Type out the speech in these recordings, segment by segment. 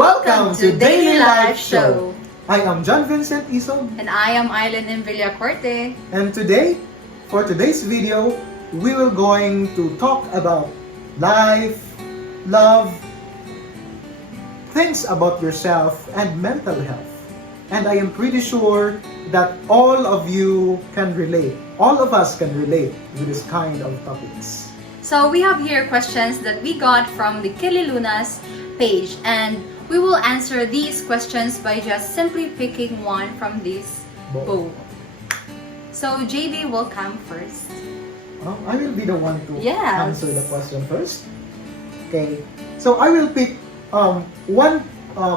Welcome to Daily Life Show. I am John Vincent Isog, And I am Aileen in Villacorte. and today, for today's video, we will going to talk about life, love, things about yourself, and mental health. And I am pretty sure that all of you can relate, all of us can relate with this kind of topics. So we have here questions that we got from the Kililunas page, and we will answer these questions by just simply picking one from this bowl. So JB will come first. I will be the one to Yes. answer the question first. Okay, so I will pick one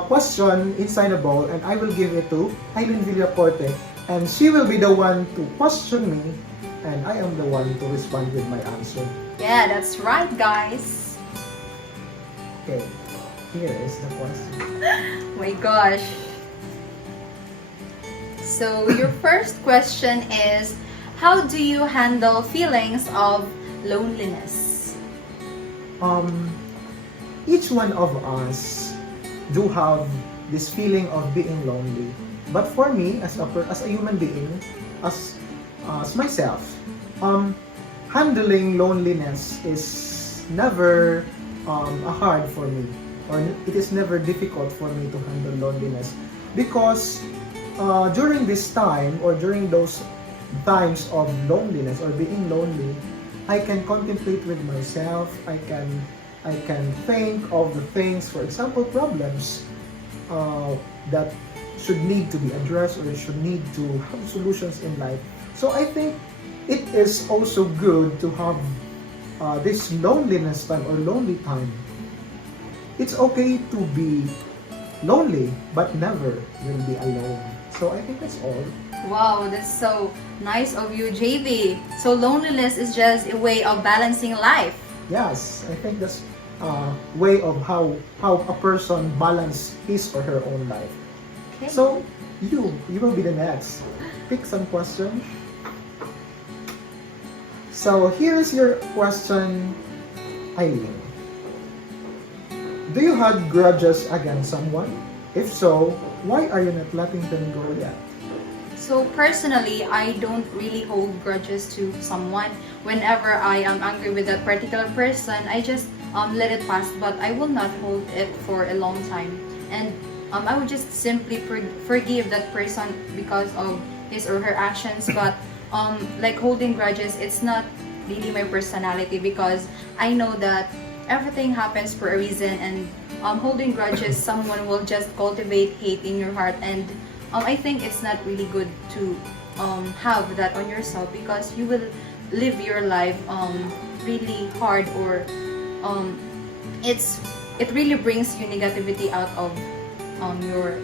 question inside a bowl, and I will give it to Aileen Villacorte, and she will be the one to question me, and I am the one to respond with my answer. Yeah, that's right, guys. Okay, here is the question. Oh my gosh. So your first question is, how do you handle feelings of loneliness? Each one of us do have this feeling of being lonely. But for me, as a human being, as myself, handling loneliness is never hard for me, or it is never difficult for me to handle loneliness, because during this time, or during those times of loneliness or being lonely, I can contemplate with myself. I can think of the things, for example, problems that should need to be addressed, or should need to have solutions in life. So I think it is also good to have this loneliness time or lonely time. It's okay to be lonely, but never will be alone. So I think that's all. Wow, that's so nice of you, JB. So loneliness is just a way of balancing life. Yes, I think that's a way of how a person balance his or her own life. Okay. So you will be the next. Pick some question. So here's your question, Aileen. Do you have grudges against someone? If so, why are you not letting them go yet? So personally, I don't really hold grudges to someone. Whenever I am angry with that particular person, I just let it pass, but I will not hold it for a long time. And I would just simply forgive that person because of his or her actions. But like holding grudges, it's not really my personality, because I know that everything happens for a reason, and holding grudges, someone will just cultivate hate in your heart, and I think it's not really good to have that on yourself, because you will live your life really hard, or it really brings you negativity out of your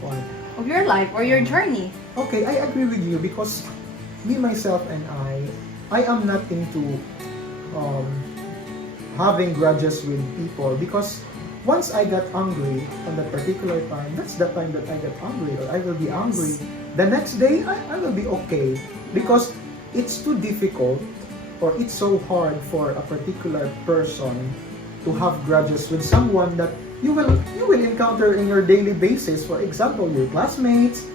What? of your life or your journey. Okay, I agree with you, because me, myself, and I am not into having grudges with people, because once I got angry on that particular time, that's the time that I get angry, or I will be angry. The next day, I will be okay, because it's too difficult, or it's so hard for a particular person to have grudges with someone that you will encounter in your daily basis. For example, your classmates.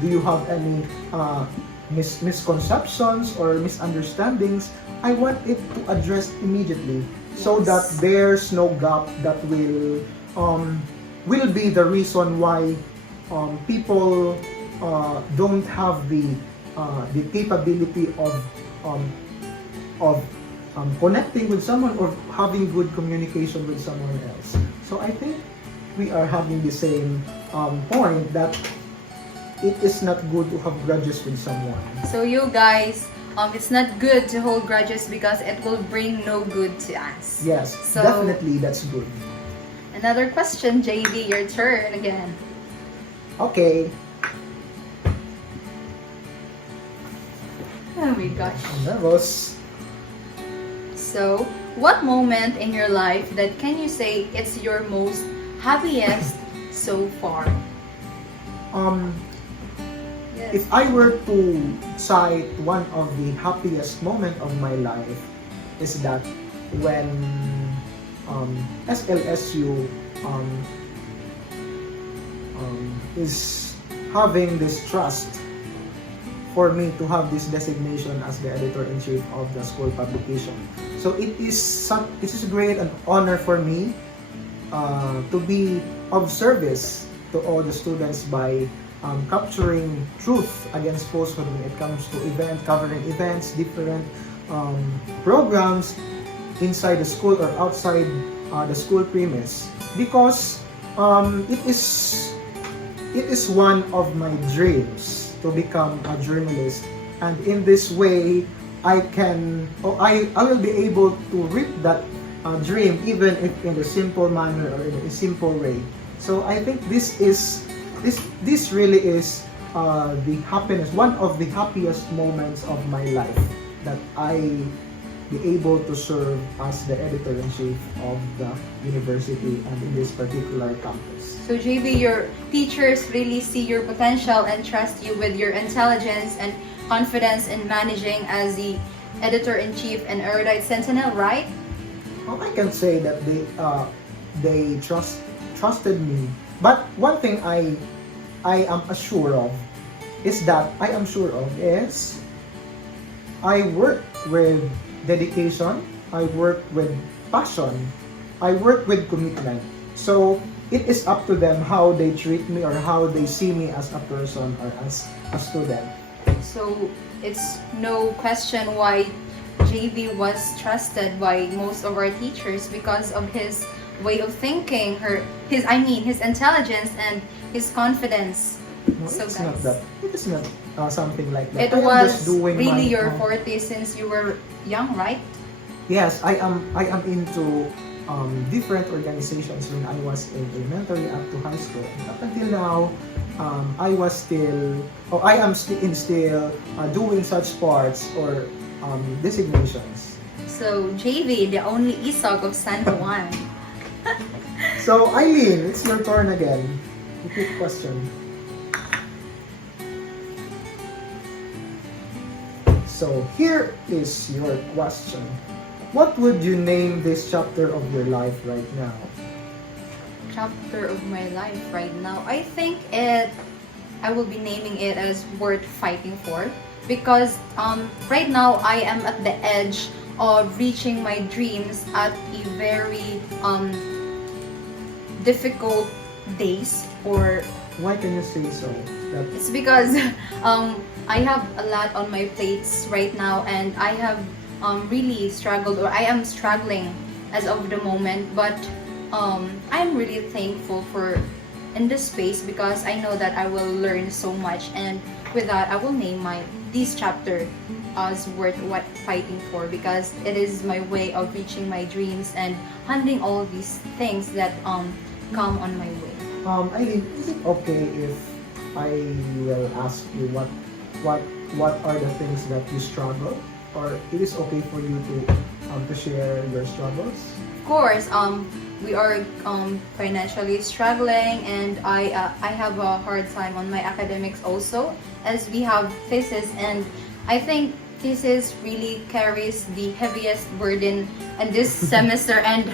Do you have any misconceptions or misunderstandings? I want it to address immediately, so that there's no gap that will be the reason why people don't have the capability of connecting with someone, or having good communication with someone else. So I think we are having the same point, that it is not good to have grudges with someone. So you guys, it's not good to hold grudges, because it will bring no good to us. Yes, So- definitely that's good. Another question, JB, your turn again. Okay, Oh my gosh. I'm nervous. So, what moment in your life that can you say it's your most happiest so far? If I were to cite one of the happiest moment of my life, is that when SLSU is having this trust for me to have this designation as the editor-in-chief of the school publication. So it is great an honor for me to be of service to all the students by capturing truth against falsehood when it comes to covering events, different programs inside the school or outside the school premise, because it is one of my dreams to become a journalist, and in this way I will be able to reap that dream, even if in a simple manner or in a simple way. So I think this really is the happiness, one of the happiest moments of my life, that I be able to serve as the editor-in-chief of the university and in this particular campus. So JV, your teachers really see your potential and trust you with your intelligence and confidence in managing as the editor-in-chief and erudite sentinel, right? Well, I can say that they trusted me. But one thing I am assured of is I work with dedication, I work with passion, I work with commitment. So it is up to them how they treat me or how they see me as a person or as a student. So it's no question why JV was trusted by most of our teachers because of his way of thinking, his intelligence and his confidence. No, So it's guys, not that. It is not something like that. it I am was just doing really my your own- forte since you were young, right? Yes, I am into different organizations when I was in elementary up to high school. And up until now, I am still doing such parts or designations. So JV, the only Isog of San Juan. So Eileen, it's your turn again. Repeat question. So here is your question. What would you name this chapter of your life right now? Chapter of my life right now, I think I will be naming it as worth fighting for, because right now I am at the edge of reaching my dreams at a very difficult days, or Why can you say so? That it's because I have a lot on my plates right now, and I have really struggled, or I am struggling as of the moment, but I'm really thankful for in this space because I know that I will learn so much, and with that I will name this chapter as worth what fighting for, because it is my way of reaching my dreams and handling all these things that come on my way. Eileen, is it okay if I will ask you what are the things that you struggle, or it is okay for you to share your struggles? Of course, we are financially struggling, and I have a hard time on my academics also, as we have thesis, and I think thesis really carries the heaviest burden in this semester, and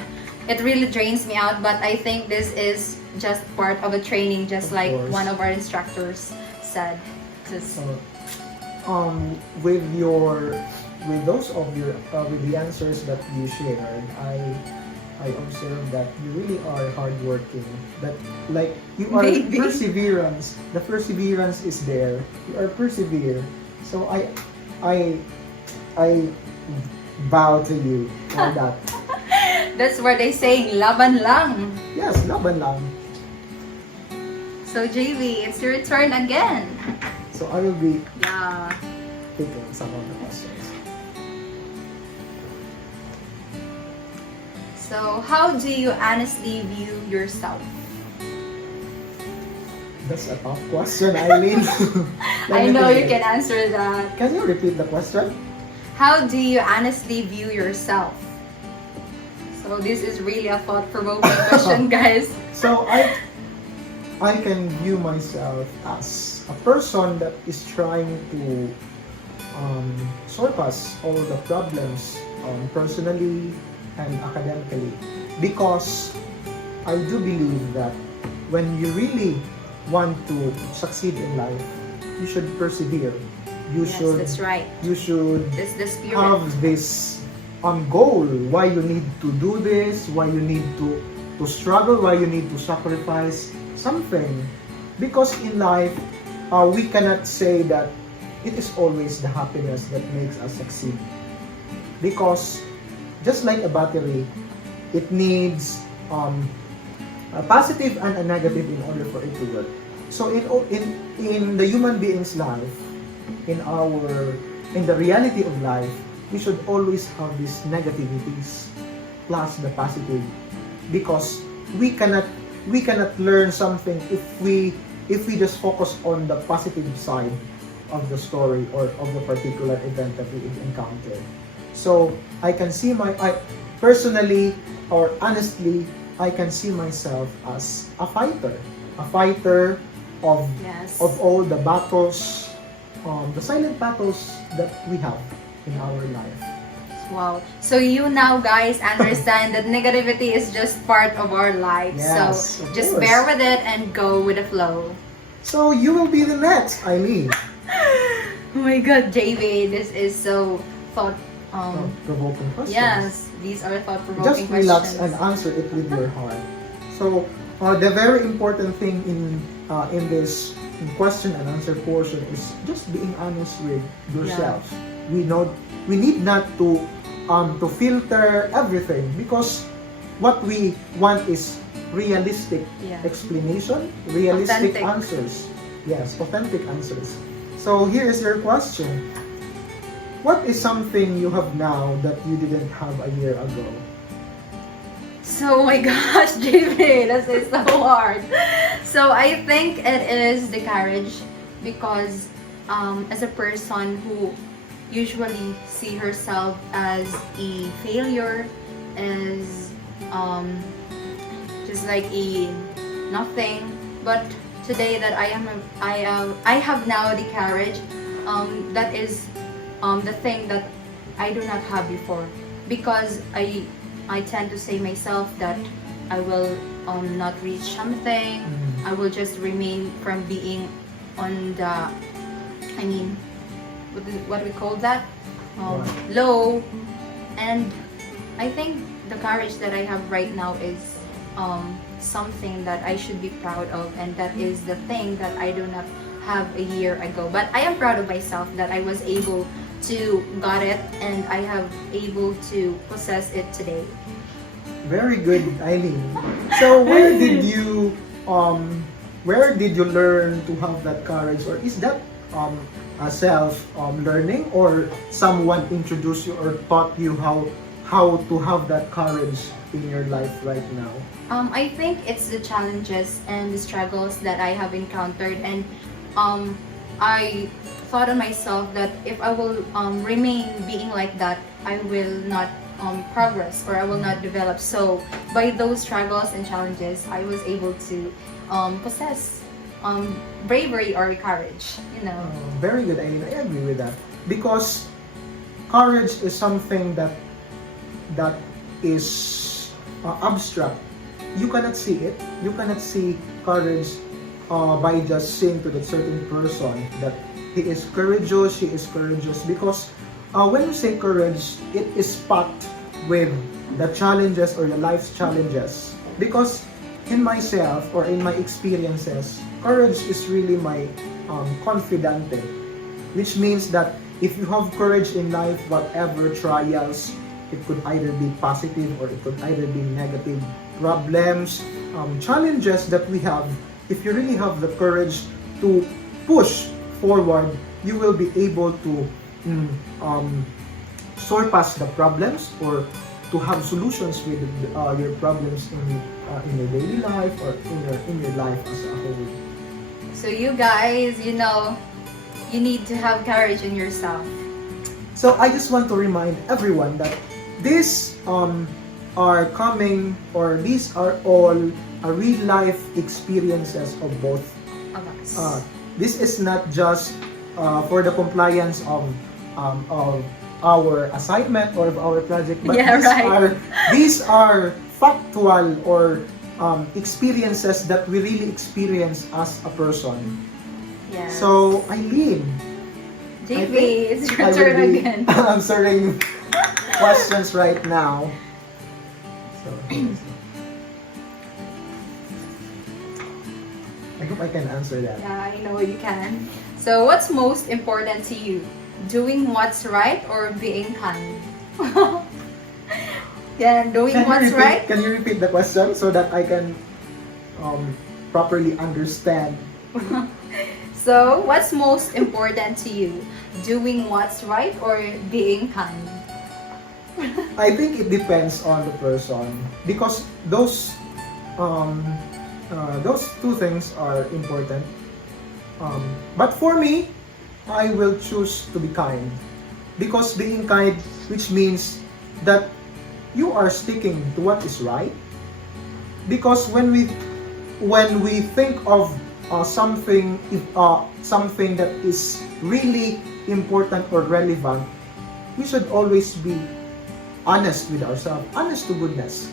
it really drains me out. But I think this is just part of a training, just Of like course. one of our instructors said. Just With the answers that you shared, I observed that you really are hardworking. That like you are Maybe. perseverance. The perseverance is there. You are persevere. So I bow to you for that. that's what they saying, laban lang. Yes, laban lang. So JV, it's your turn again. So I will be Yeah. taking some of the questions. So how do you honestly view yourself? That's a tough question, Eileen. Let I me know you think. can answer that. Can you repeat the question? How do you honestly view yourself? So this is really a thought-provoking question, guys. So I can view myself as a person that is trying to surpass all the problems personally and academically, because I do believe that when you really want to succeed in life, you should persevere. You Yes, should that's right. you should That's the spirit. have this goal, why you need to do this, why you need to struggle, why you need to sacrifice something. Because in life, we cannot say that it is always the happiness that makes us succeed. Because just like a battery, it needs a positive and a negative in order for it to work. So in the human being's life, in the reality of life, we should always have these negativities plus the positive, because we cannot learn something if we just focus on the positive side of the story or of the particular event that we encountered. So I can see I personally or honestly, I can see myself as a fighter of Yes. all the battles, the silent battles that we have in our life. Wow. So you now guys understand that negativity is just part of our lives. Yes, So of just course. bear with it and go with the flow. So you will be the next, Eileen. Oh my god, JV, this is so thought Provoking questions. yes, these are thought Just provoking relax questions. and answer it with your heart. So the very important thing in this question and answer portion is just being honest with yourself. We need not to filter everything, because what we want is realistic Yeah. explanation, realistic Authentic. answers. Yes, authentic answers. So here is your question. What is something you have now that you didn't have a year ago? So, oh my gosh, JV, this is so hard. So, I think it is the courage, because as a person who usually see herself as a failure, as just like a nothing, but today that I have now the courage, that is the thing that I do not have before, because I tend to say myself that I will not reach something. I will just remain from being on the, I mean, what do we call that? What? Low. And I think the courage that I have right now is something that I should be proud of, and that is the thing that I do not have a year ago. But I am proud of myself that I was able to got it, and I have able to possess it today. Very good, Eileen. So where did you learn to have that courage, or is that a self learning, or someone introduced you or taught you how to have that courage in your life right now? I think it's the challenges and the struggles that I have encountered, and I thought of myself that if I will remain being like that, I will not progress, or I will not develop. So by those struggles and challenges, I was able to possess bravery or courage. Very good, Eileen. I agree with that, because courage is something that is abstract. You cannot see it. You cannot see courage by just saying to that certain person that he is courageous, she is courageous. Because when you say courage, it is packed with the challenges or the life's challenges. Because in myself or in my experiences, courage is really my confidante, which means that if you have courage in life, whatever trials, it could either be positive or it could either be negative problems, challenges that we have. If you really have the courage to push forward, you will be able to surpass the problems, or to have solutions with your problems in your daily life, or in your life as a whole. So you guys, you need to have courage in yourself. So I just want to remind everyone that these are coming, or these are all real life experiences of both. Of us. This is not just for the compliance of our assignment or of our project, but Yeah, right. these are factual or experiences that we really experience as a person. Yeah. So, Eileen, I JB, think it's I your will turn be again. answering questions right now. So, I hope I can answer that. Yeah, I know you can. So, what's most important to you? Doing what's right or being kind? Yeah, doing what's right. Can you repeat the question so that I can properly understand? So, what's most important to you? Doing what's right or being kind? I think it depends on the person because those two things are important. But for me, I will choose to be kind because being kind, which means that you are sticking to what is right. Because when we think of something that is really important or relevant, we should always be honest with ourselves, honest to goodness.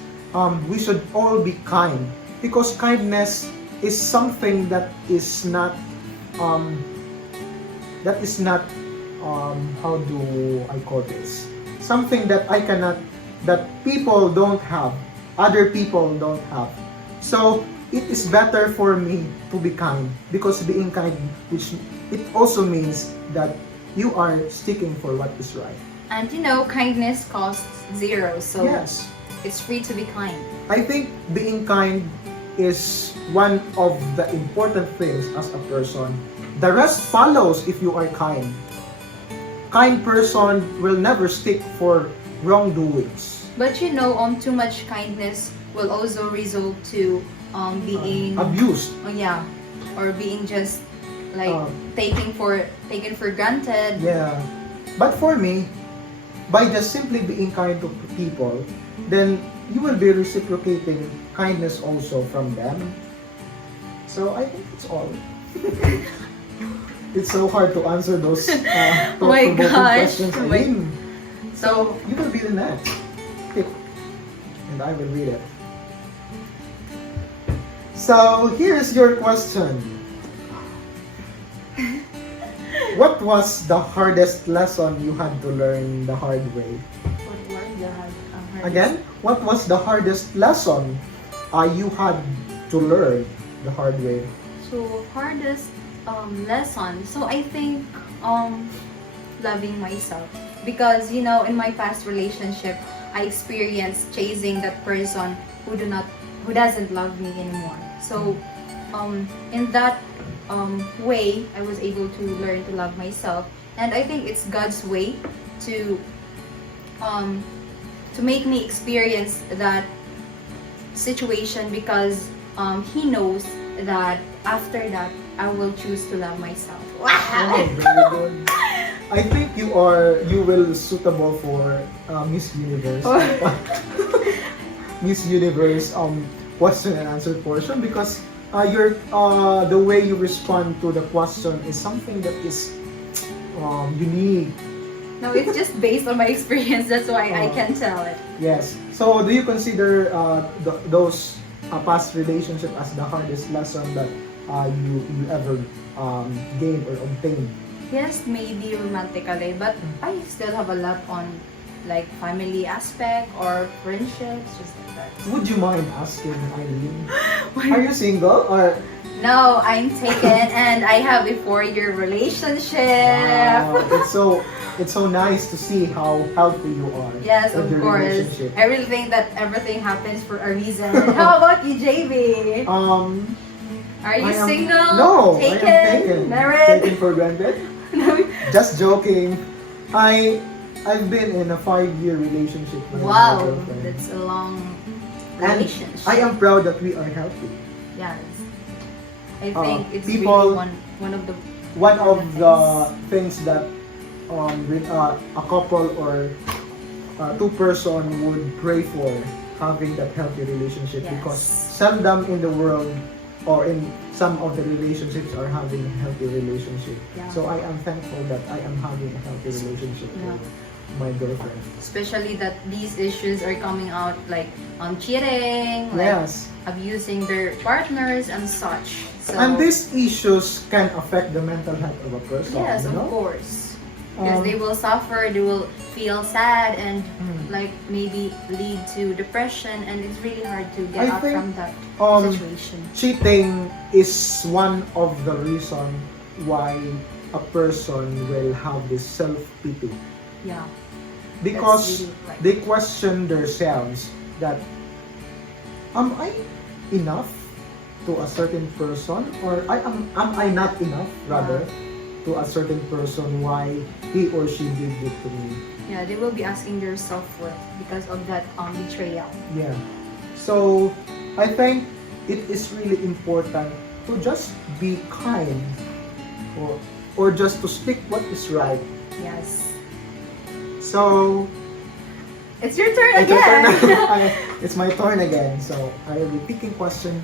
We should all be kind because kindness is something that is not how do I call this? Something that that people don't have, other people don't have. So it is better for me to be kind because being kind, which it also means that you are sticking for what is right. And kindness costs zero, so Yes. it's free to be kind. I think being kind is one of the important things as a person. The rest follows if you are kind. Kind person will never stick for wrongdoings. But too much kindness will also result to being Abused. yeah, or being just like Um, taken for granted. Yeah. But for me, by just simply being kind to people, then you will be reciprocating kindness also from them. So I think it's all. It's so hard to answer those Oh my thought-provoking gosh. questions. Oh my- Eileen. So you will be the next. Pick. And I will read it. So here's your question. What was the hardest lesson you had to learn the hard way? Again, what was the hardest lesson you had to learn the hard way? So hardest lesson. So I think loving myself because in my past relationship I experienced chasing that person who doesn't love me anymore. So in that way I was able to learn to love myself, and I think it's God's way to make me experience that situation because He knows that after that I will choose to love myself. Oh, very good. I think you will suitable for Miss Universe. Miss Universe question and answer portion because the way you respond to the question is something that is unique. No, it's just based on my experience. That's why I can tell it. Yes. So do you consider those past relationship as the hardest lesson that you ever gained or obtained? Yes, maybe romantically, but I still have a lot on like family aspect or friendships, just like that. Would you mind asking Eileen? Are you single or? No, I'm taken and I have a 4-year relationship. Wow, it's so nice to see how healthy you are. Yes, with of your course. relationship. I really think that everything happens for a reason. How about you, JB? Are you I am- single? No, Taken? I am taken. Married? Taken for granted. Just joking. I've been in a 5-year relationship with my Wow, girlfriend. that's a long And relationship. I am proud that we are healthy. Yes. I think it's people- really one of the One of things. the things that a couple or two person would pray for having that healthy relationship Yes. because seldom in the world or in some of the relationships are having a healthy relationship. Yeah. So I am thankful that I am having a healthy relationship. Yeah. my girlfriend. Especially that these issues are coming out like cheating, like Yes. abusing their partners and such. So And these issues can affect the mental health of a person. yes, you of know? course. Because Um, they will suffer, they will feel sad and Mm. like maybe lead to depression, and it's really hard to get I out think, from that um, situation. Cheating is one of the reason why a person will have this self-pity. Yeah. Because really right. they question themselves that, am I enough to a certain person, or am I not enough rather to a certain person, why he or she did it to me? Yeah, they will be asking their self-worth because of that betrayal. Yeah. So I think it is really important to just be kind, or just to speak what is right. Yes. So It's your turn it's, your turn again. now. It's my turn again. So I will be picking question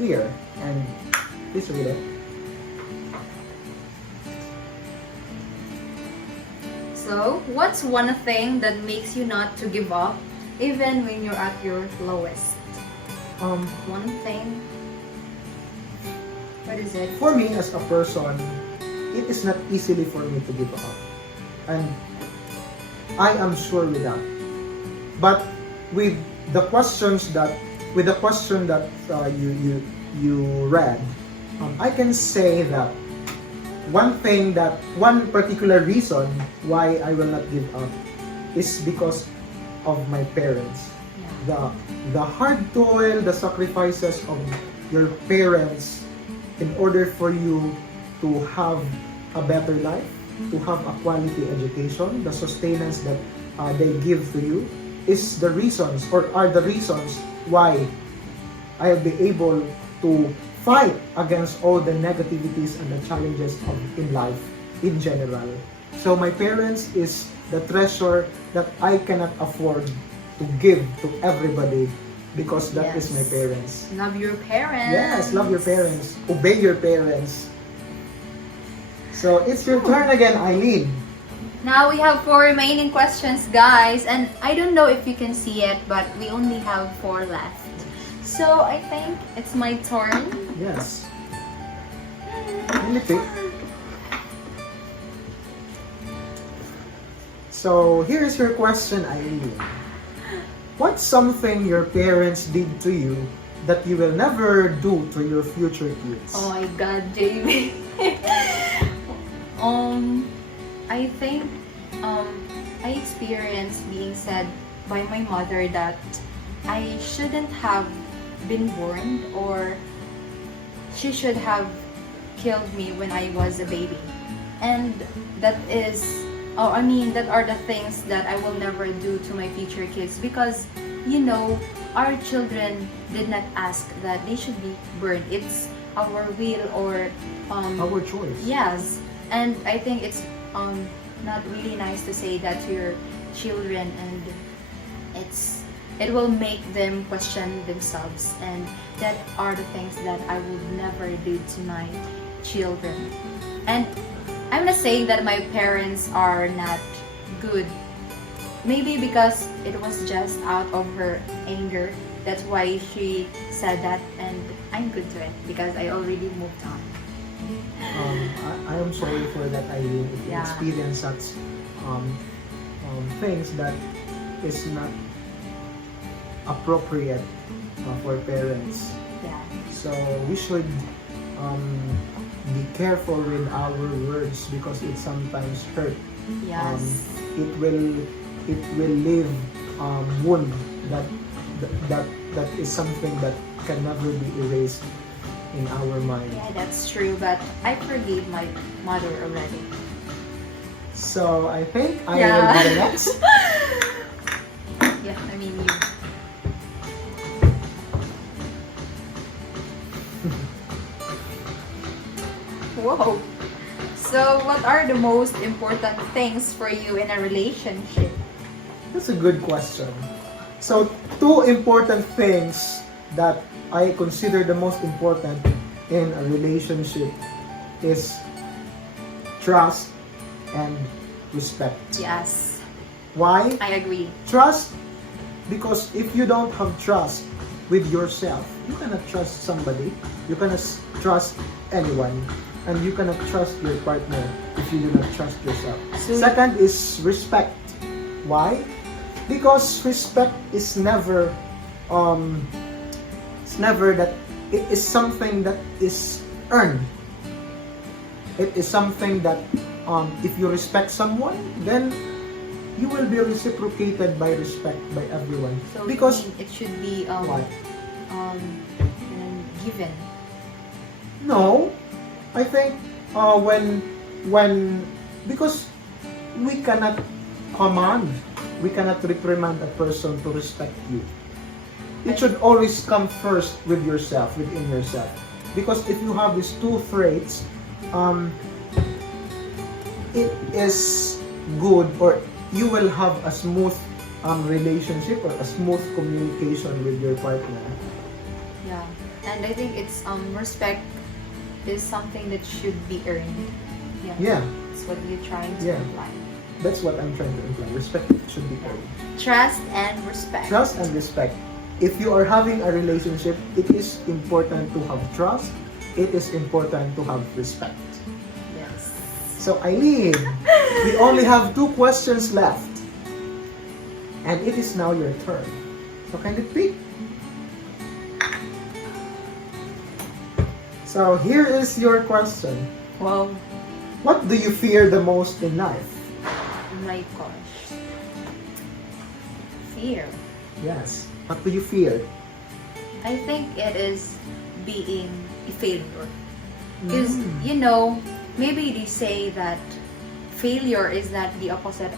here, and please read it. So, what's one thing that makes you not to give up even when you're at your lowest? One thing. What is it? For me as a person, it is not easily for me to give up, and I am sure with that. But with the question that you read, I can say that one particular reason why I will not give up is because of my parents. Yeah. The hard toil, the sacrifices of your parents in order for you to have a better life, to have a quality education, the sustenance that they give to you is the reasons, or are the reasons why I'll be able to fight against all the negativities and the challenges in life in general. So my parents is the treasure that I cannot afford to give to everybody, because that is Yes. my parents. Love your parents. Yes, love your parents. Obey your parents. So it's your turn again, Eileen. Now we have 4 remaining questions, guys, and I don't know if you can see it, but we only have 4 left. So I think it's my turn. Yes. Really pick. So here's your question, Eileen. What's something your parents did to you that you will never do to your future kids? Oh my God, JB. I think I experienced being said by my mother that I shouldn't have been born, or she should have killed me when I was a baby. And that are the things that I will never do to my future kids, because our children did not ask that they should be burned. It's our will, or Our choice. yes. And I think it's not really nice to say that to your children, and it will make them question themselves, and that are the things that I would never do to my children. And I'm not saying that my parents are not good. Maybe because it was just out of her anger, that's why she said that, and I'm good to it because I already moved on. I am sorry for that, Eileen, if you Yeah. experience such things that is not appropriate for parents. Yeah. So we should be careful with our words, because it sometimes hurt. Yes. It will leave wound that is something that can never be erased in our mind. Yeah, that's true, but I forgave my mother already. So I think I Yeah. will be the next. Yeah, I mean you. Whoa. So, what are the most important things for you in a relationship? That's a good question. So, 2 important things that I consider the most important in a relationship is trust and respect. Yes. Why? I agree. Trust, because if you don't have trust with yourself, you cannot trust somebody, you cannot trust anyone, and you cannot trust your partner if you do not trust yourself. So- Second is respect. Why? Because respect is never it's never that it is something that is earned. It is something that if you respect someone, then you will be reciprocated by respect by everyone. So Because you mean it should be what? um given. No, I think when because we cannot command, we cannot reprimand a person to respect you. It should always come first with yourself, within yourself. Because if you have these two traits, it is good, or you will have a smooth relationship or a smooth communication with your partner. Yeah. And I think it's respect is something that should be earned. Yeah. Yeah, That's what you're trying to Yeah. imply. that's what I'm trying to imply. Respect should be earned. Trust and respect. Trust and respect. If you are having a relationship, it is important to have trust. It is important to have respect. Yes. So Eileen, we only have 2 questions left. And it is now your turn. So kindly pick. So here is your question. Wow. What do you fear the most in life? My gosh. Fear. Yes. What do you fear? I think it is being a failure. Because, Mm. maybe they say that failure is not the opposite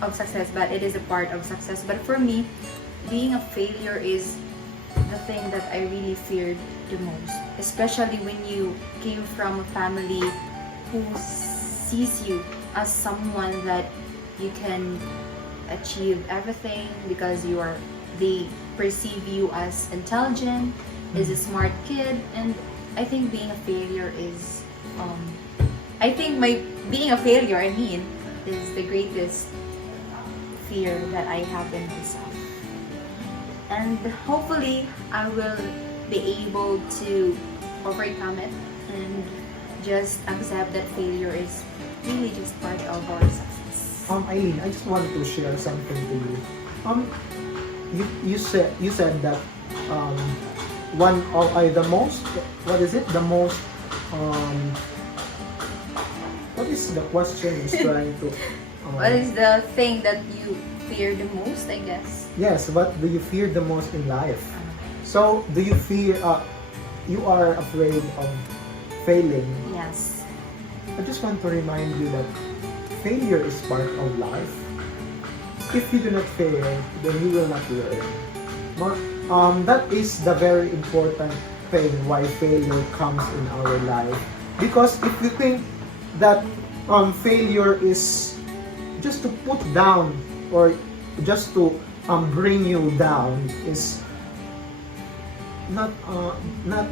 of success, but it is a part of success. But for me, being a failure is the thing that I really feared the most. Especially when you came from a family who sees you as someone that you can achieve everything because they perceive you as intelligent, is a smart kid, and I think being a failure is being a failure, is the greatest fear that I have in myself. And hopefully I will be able to overcome it and just accept that failure is really just part of our success. Eileen, I just wanted to share something to you. You said that one of the most, what is it? The most what is the question is trying to What is the thing that you fear the most, I guess? yes, what do you fear the most in life? So do you fear you are afraid of failing? Yes. I just want to remind you that failure is part of life. If you do not fail, then you will not learn. That is the very important thing why failure comes in our life. Because if you think that failure is just to put down or just to bring you down, is not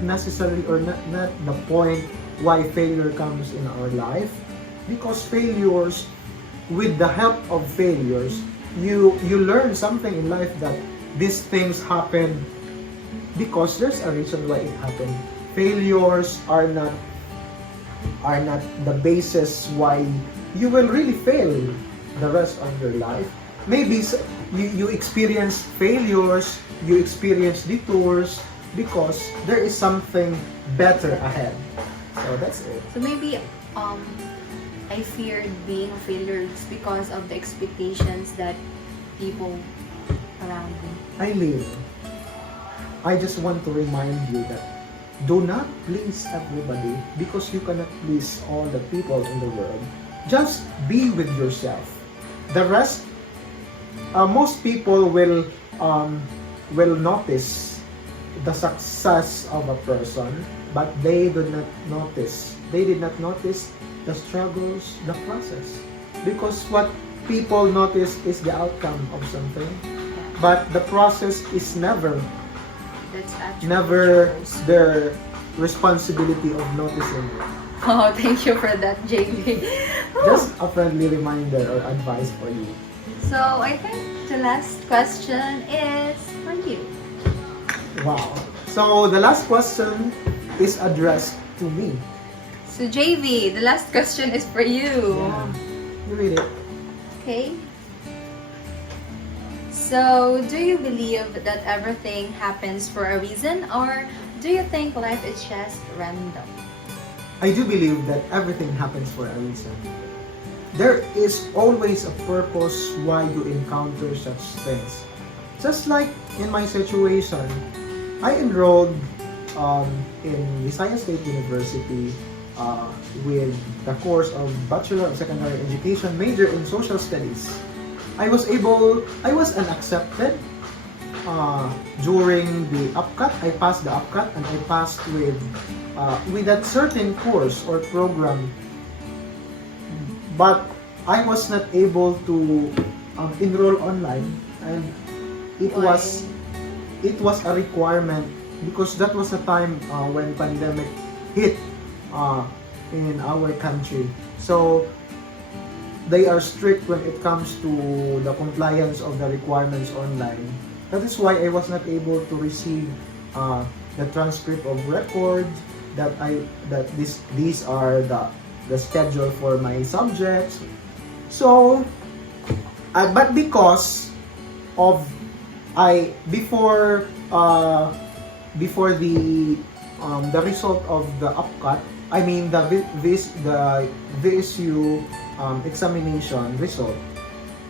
necessarily, or not the point why failure comes in our life. Because failures, with the help of failures, you learn something in life, that these things happen because there's a reason why it happened. Failures are not the basis why you will really fail the rest of your life. Maybe you experience failures, you experience detours because there is something better ahead. So that's it. So maybe I feared being a failure just because of the expectations that people around me. Eileen, I just want to remind you that do not please everybody, because you cannot please all the people in the world. Just be with yourself. The rest, most people will notice the success of a person, but they did not notice the struggles, the process. Because what people notice is the outcome of something, but the process is never That's actually shows. their responsibility of noticing it. Oh, thank you for that, JB. Just a friendly reminder or advice for you. So I think the last question is for you. Wow. So the last question is addressed to me. So JV, the last question is for you. Yeah. You read it. Okay. So, do you believe that everything happens for a reason, or do you think life is just random? I do believe that everything happens for a reason. There is always a purpose why you encounter such things. Just like in my situation, I enrolled in Visayas State University with the course of Bachelor of Secondary Education, major in Social Studies. I was unaccepted during the UPCAT. I passed the UPCAT and I passed with that certain course or program, but I was not able to enroll online, and it Why? was a requirement because that was a time when pandemic hit in our country. So they are strict when it comes to the compliance of the requirements online. That is why I was not able to receive the transcript of record that these are the schedule for my subjects. So, but because of before the result of the UPCAT, I mean the VSU examination result,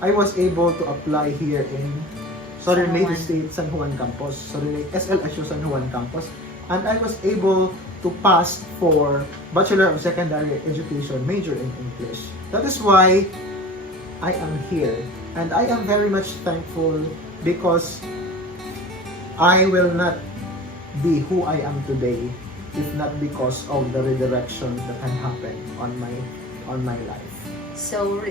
I was able to apply here in Southern San Juan. Leyte State San Juan Campus, SLSU San Juan Campus, and I was able to pass for Bachelor of Secondary Education, major in English. That is why I am here, and I am very much thankful because I will not be who I am today if not because of the redirection that had happened on my life. So,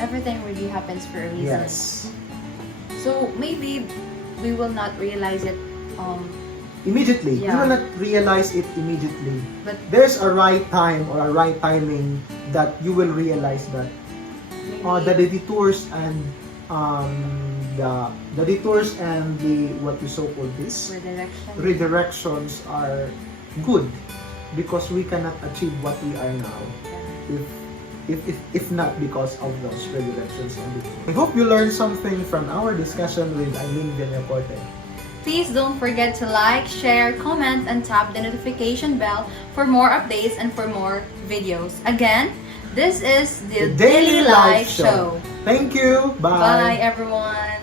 everything really happens for a reason. Yes. So maybe we will not realize it. Immediately. Yeah. You will not realize it immediately. But There's a right time or a right timing that you will realize that maybe the detours and the detours and the what you so call this redirection. redirections are good because we cannot achieve what we are now if not because of those redirections and detours. I hope you learned something from our discussion with Eileen Villacorte. Please don't forget to like, share, comment, and tap the notification bell for more updates and for more videos. Again, this is the Daily Life Show. Thank you. Bye everyone.